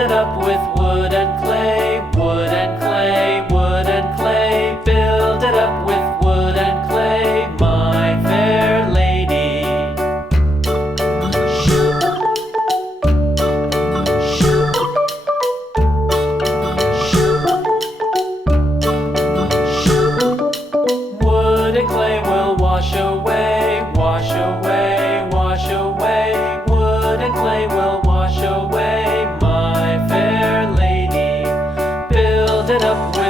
it up with wood and clay, wood and clay, wood and clay. Build it up with wood and clay, my fair lady. Wood and clay will wash away, wash away, wash away. Wood and clay will wash away, my fair lady. Build it up with